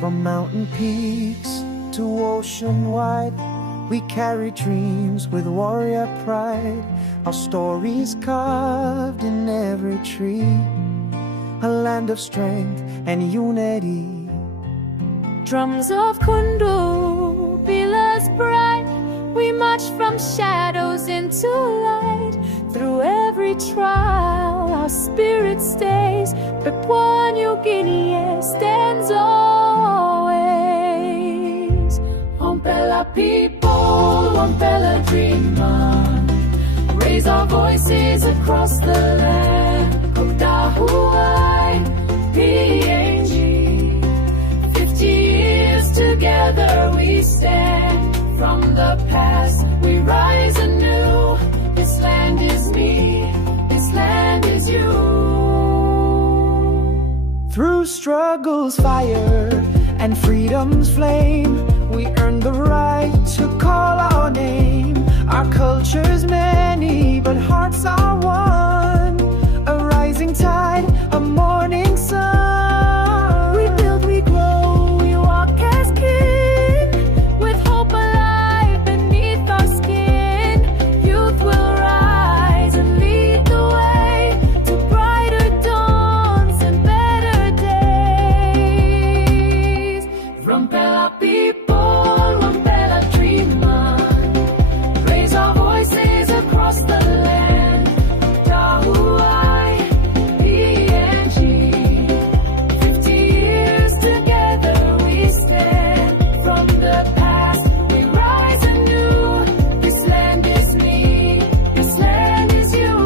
From mountain peaks to ocean wide, we carry dreams with warrior pride. Our stories carved in every tree, a land of strength and unity. Drums of Kundu, pillars bright, we march from shadows into light. Through every trial, our spirit stays. Papua New Guinea stands always. Wampela people, Wampela dreamer, raise our voices across the land. Kodahuai, PNG, 50 years together we stand. From the past we rise anew. This land is me, this land is you. Through struggles, fire, and freedom's flame, we earn the right to call our name. Our culture's many, but hearts are one. A rising tide, a morning sun. We build, we grow, we walk as kin, with hope alive beneath our skin. Youth will rise and lead the way to brighter dawns and better days. Wampela people, Wampela dreamer, raise our voices across the land. Dahuai, PNG, 50 years together we stand. From the past we rise anew. This land is me, this land is you.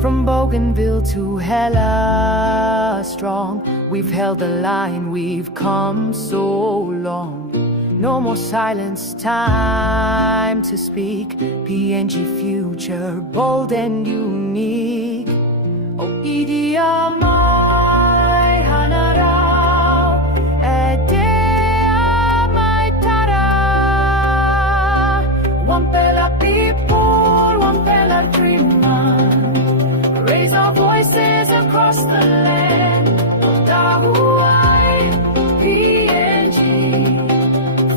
From Bougainville to Hella strong, we've held the line, we've come so long. No more silence, time to speak. PNG future, bold and unique. Oh, Idiamai Hanarao, Edeamai Tara. Wampela people, Wampela dreamer, raise our voices across the land. Dahuai, PNG,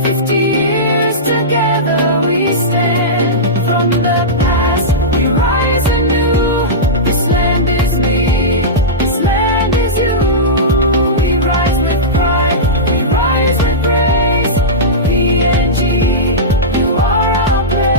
50 years together we stand. From the past we rise anew. This land is me, this land is you. We rise with pride, we rise with grace. PNG, you are our place.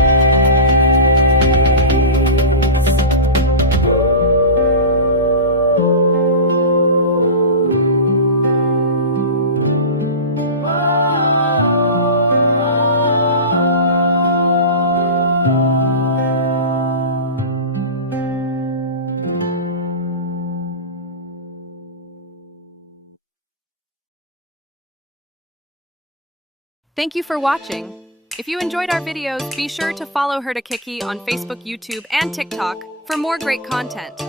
Thank you for watching. If you enjoyed our videos, be sure to follow Her to Kiki on Facebook, YouTube, and TikTok for more great content.